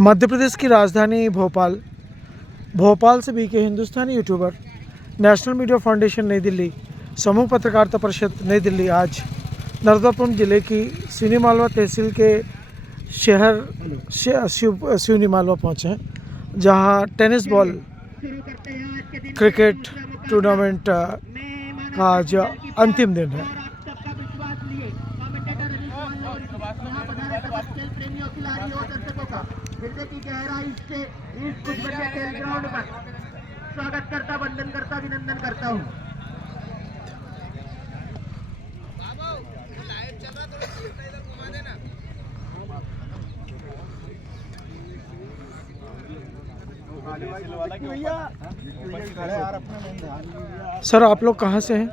मध्य प्रदेश की राजधानी भोपाल से बीके हिंदुस्तानी यूट्यूबर, नेशनल मीडिया फाउंडेशन नई दिल्ली, समूह पत्रकारिता परिषद नई दिल्ली आज नर्मदापुरम जिले की सिवनी मालवा तहसील के शहर सिवनी मालवा पहुँचे हैं, जहां टेनिस बॉल क्रिकेट टूर्नामेंट का आज अंतिम दिन है। स्वागत करता, वंदन करता, अभिनंदन करता हूँ। सर, आप लोग कहाँ से हैं?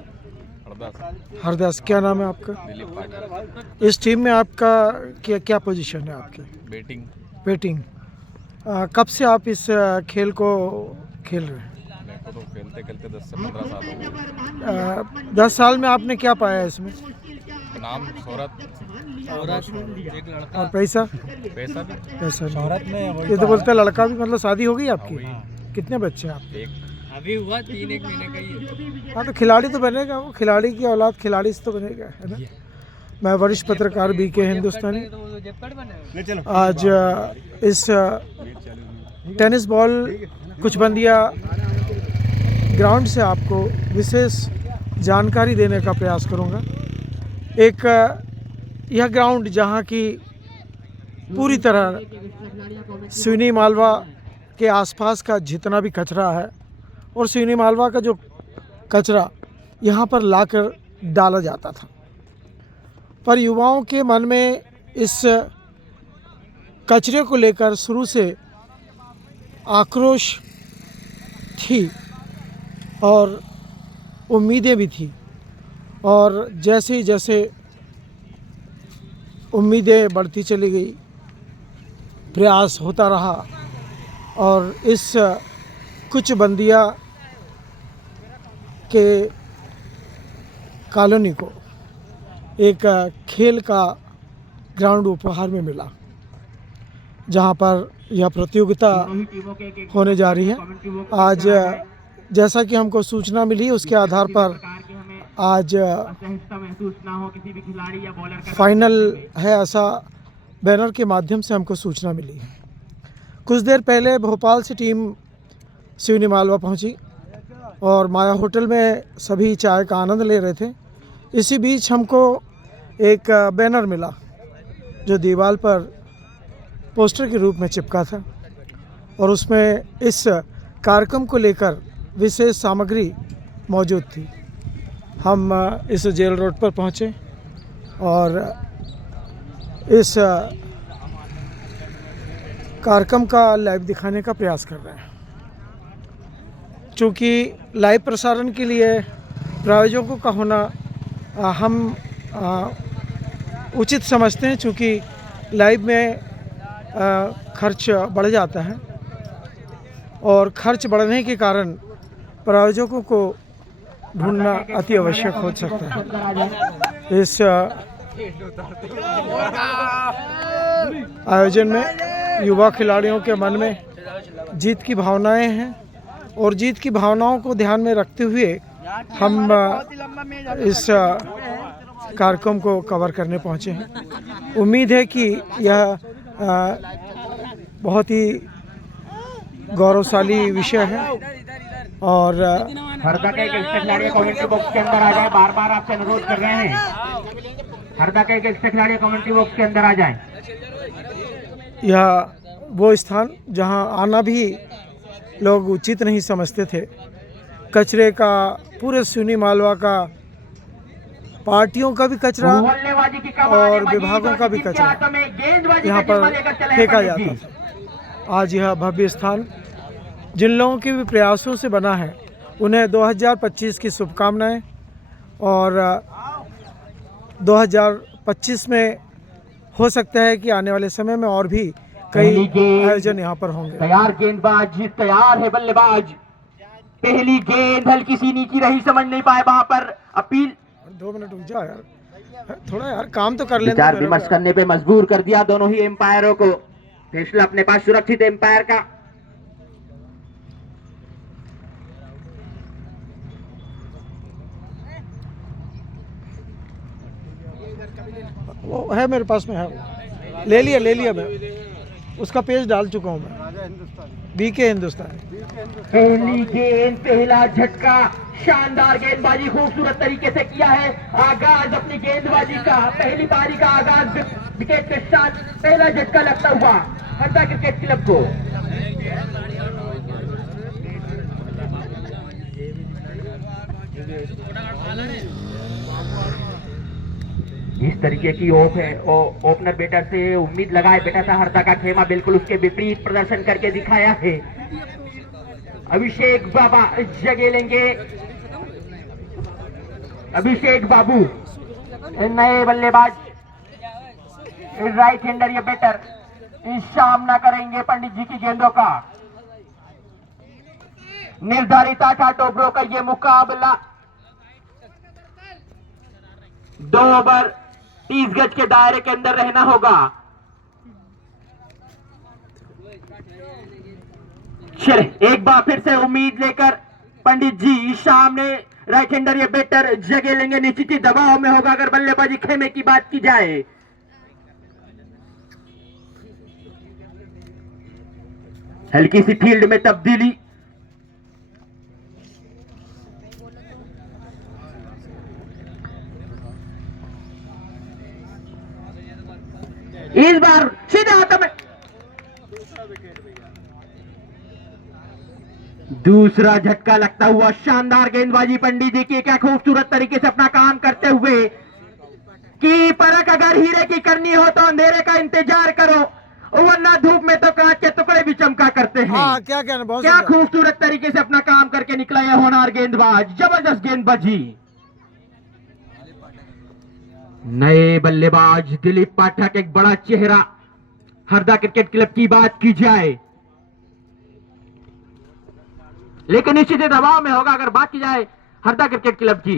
हरदास। क्या नाम है आपका? इस टीम में आपका क्या पोजीशन है आपकी? बैटिंग। कब से आप इस खेल को खेल रहे हैं? मेरे को तो खेलते 10 से 15 साल हो गए। 10 साल में आपने क्या पाया इसमें? नाम, शोहरत और पैसा पैसा भी। शोहरत में ये तो बोलते हैं लड़का भी, मतलब शादी हो गई आपकी? कितने बच्चे हैं आपके? एक अभी हुआ 3-1 महीने का ही। हाँ, तो खिलाड़ी तो बनेगा, वो खिलाड़ी की औलाद खिलाड़ी से तो बनेगा, है ना। मैं वरिष्ठ पत्रकार बीके हिंदुस्तानी आज इस टेनिस बॉल कुछ बंदिया ग्राउंड से आपको विशेष जानकारी देने का प्रयास करूंगा। एक यह ग्राउंड जहां की पूरी तरह सिवनी मालवा के आसपास का जितना भी कचरा है और सिवनी मालवा का जो कचरा यहाँ पर लाकर डाला जाता था, पर युवाओं के मन में इस कचरे को लेकर शुरू से आक्रोश थी और उम्मीदें भी थी, और जैसे ही जैसे उम्मीदें बढ़ती चली गई, प्रयास होता रहा और इस कुछ बंदिया के कॉलोनी को एक खेल का ग्राउंड उपहार में मिला, जहां पर यह प्रतियोगिता होने जा रही है। आज जैसा कि हमको सूचना मिली, उसके आधार पर आज फाइनल है, ऐसा बैनर के माध्यम से हमको सूचना मिली है। कुछ देर पहले भोपाल से टीम सिवनी मालवा पहुंची और माया होटल में सभी चाय का आनंद ले रहे थे। इसी बीच हमको एक बैनर मिला जो दीवार पर पोस्टर के रूप में चिपका था, और उसमें इस कार्यक्रम को लेकर विशेष सामग्री मौजूद थी। हम इस जेल रोड पर पहुँचे और इस कार्यक्रम का लाइव दिखाने का प्रयास कर रहे हैं। चूँकि लाइव प्रसारण के लिए प्रायोजकों का होना हम उचित समझते हैं, चूँकि लाइव में खर्च बढ़ जाता है और खर्च बढ़ने के कारण प्रायोजकों को ढूंढना अति आवश्यक हो सकता है। इस आयोजन में युवा खिलाड़ियों के मन में जीत की भावनाएं हैं, और जीत की भावनाओं को ध्यान में रखते हुए हम इस कार्यक्रम को कवर करने पहुंचे हैं। उम्मीद है कि यह बहुत ही गौरवशाली विषय है और हरदा के खिलाड़ी कमेंट्री बॉक्स के अंदर आ जाए, बार-बार आपसे अनुरोध कर रहे हैं। हरदा के खिलाड़ी कमेंट्री बॉक्स के अंदर आ जाएं। यह वो स्थान जहां आना भी लोग उचित नहीं समझते थे। कचरे का, पूरे सिवनी मालवा का, पार्टियों का भी कचरा और विभागों का भी कचरा यहाँ पर फेंका जाता था। आज यह भव्य स्थान जिन लोगों के भी प्रयासों से बना है, उन्हें 2025 की शुभकामनाएं, और 2025 में हो सकता है कि आने वाले समय में और भी कई आयोजन यहाँ पर होंगे। तैयार गेंदबाज, तैयार है बल्लेबाज। पहली गेंद हल्की सी नीची रही, समझ नहीं पाए वहां पर। अपील 2 मिनट रुक जा यार, थोड़ा यार काम तो कर लेते। विचार विमर्श करने पे मजबूर कर दिया दोनों ही एम्पायरों को। फैसला अपने पास सुरक्षित एम्पायर का। वो है मेरे पास में है, वो ले लिया मैं, उसका पेज डाल चुका हूँ मैं। बीके हिंदुस्तान। पहली गेंद, पहला झटका, शानदार गेंदबाजी खूबसूरत तरीके से किया है। आगाज अपनी गेंदबाजी का, पहली पारी का आगाज विकेट के साथ पहला झटका लगता हुआ हरदा क्रिकेट क्लब को। इस तरीके की ओपनर बैटर से उम्मीद लगाए बैठा था हरदा का खेमा, बिल्कुल उसके विपरीत प्रदर्शन करके दिखाया है। अभिषेक बाबा जगह लेंगे, अभिषेक बाबू नए बल्लेबाज, राइट हैंडर ये बैटर सामना करेंगे पंडित जी की गेंदों का। निर्धारित 8 ओवरों का ये मुकाबला 2 ओवर 30 गज के दायरे के अंदर रहना होगा। चले एक बार फिर से उम्मीद लेकर पंडित जी सामने, राइट हैंडर ये बैटर जगह लेंगे, निश्चित ही दबाव में होगा अगर बल्लेबाजी खेमे की बात की जाए। हल्की सी फील्ड में तब्दीली, इस बार सीधे हाथों में दूसरा झटका लगता हुआ। शानदार गेंदबाजी पंडित जी की, क्या खूबसूरत तरीके से अपना काम करते हुए कि परख अगर हीरे की करनी हो तो अंधेरे का इंतजार करो, वरना धूप में तो कांच के टुकड़े भी चमका करते हैं। हाँ, क्या कहना, बहुत क्या खूबसूरत तरीके से अपना काम करके निकला यह होनहार गेंदबाज, जबरदस्त गेंदबाजी। नए बल्लेबाज दिलीप पाठक एक बड़ा चेहरा हरदा क्रिकेट क्लब की बात की जाए, लेकिन निश्चित दबाव में होगा अगर बात की जाए हरदा क्रिकेट क्लब की।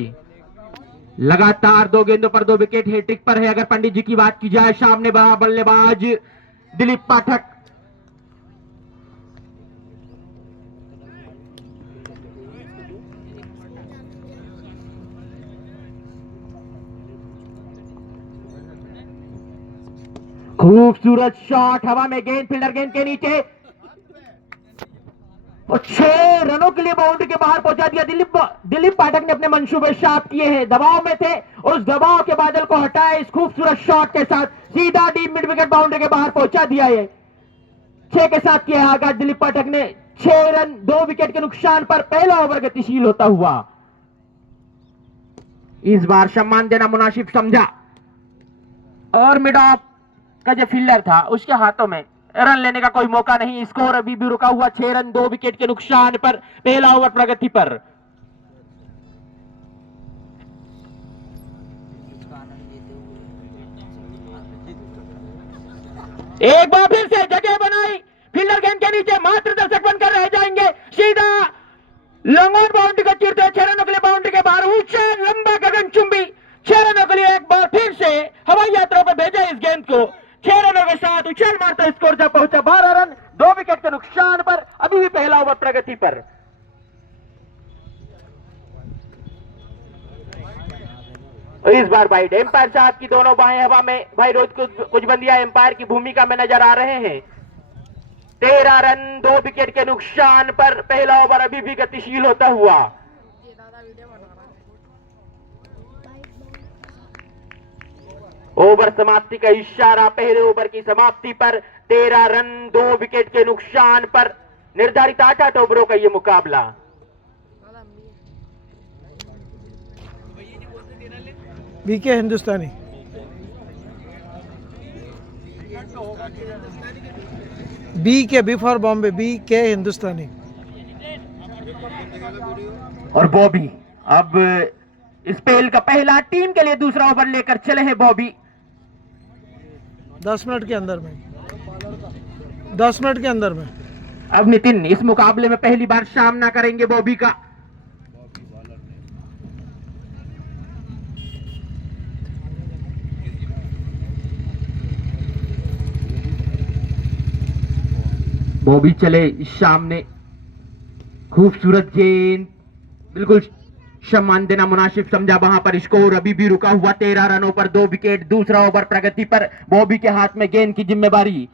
लगातार 2 गेंदों पर 2 विकेट हैट्रिक पर है अगर पंडित जी की बात की जाए। सामने बड़ा बल्लेबाज दिलीप पाठक, खूबसूरत शॉट, हवा में गेंद, फील्डर गेंद के नीचे और 6 रनों के लिए बाउंड्री के बाहर पहुंचा दिया। दिलीप पाठक ने अपने मंसूबे साफ किए हैं, दबाव में थे और उस दबाव के बादल को हटाया इस खूबसूरत शॉट के साथ, सीधा डीप मिड विकेट बाउंड्री के बाहर पहुंचा दिया है। 6 के साथ किया आगाज दिलीप पाठक ने। 6 रन 2 विकेट के नुकसान पर पहला ओवर गतिशील होता हुआ। इस बार सम्मान देना मुनासिब समझा और मिड ऑफ का जो फील्डर था उसके हाथों में रन लेने का कोई मौका नहीं। स्कोर अभी भी रुका हुआ 6 रन 2 विकेट के नुकसान पर, पहला ओवर प्रगति पर। एक बार फिर से जगह बनाई, फील्डर गेंद के नीचे, मात्र दर्शक बनकर रह जाएंगे। सीधा लॉन्ग ऑन बाउंड्री को चीरते हुए 6 रनों के लिए बाउंड्री के बाहर, ऊंचा लंबा गगनचुंबी 6 रनों के लिए एक बार फिर से हवाई यात्रा पर भेजा इस गेंद को। 6 रनों के साथ उछाल मारता स्कोर जब पहुंचा 12 रन 2 विकेट के नुकसान पर, अभी भी पहला ओवर प्रगति पर। इस बार भाई एम्पायर साहब की दोनों बाहें हवा में, भाई रोज कुछ बंदियां एम्पायर की भूमिका में नजर आ रहे हैं। 13 रन 2 विकेट के नुकसान पर पहला ओवर अभी भी गतिशील होता हुआ। ओवर समाप्ति का इशारा, पहले ओवर की समाप्ति पर 13 रन 2 विकेट के नुकसान पर निर्धारित 8 ओवरों का यह मुकाबला। BK Hindustani. B for Bombay, BK Hindustani. और बॉबी अब स्पेल का पहला, टीम के लिए दूसरा ओवर लेकर चले हैं बॉबी। 10 मिनट के अंदर में, 10 मिनट के अंदर में। अब नितिन इस मुकाबले में पहली बार सामना करेंगे बॉबी का। बॉबी चले सामने, खूबसूरत गेंद, बिल्कुल सम्मान देना मुनासिब समझा वहां पर। स्कोर अभी भी रुका हुआ 13 रनों पर, 2 विकेट। दूसरा ओवर प्रगति पर, बॉबी के हाथ में गेंद की जिम्मेवारी।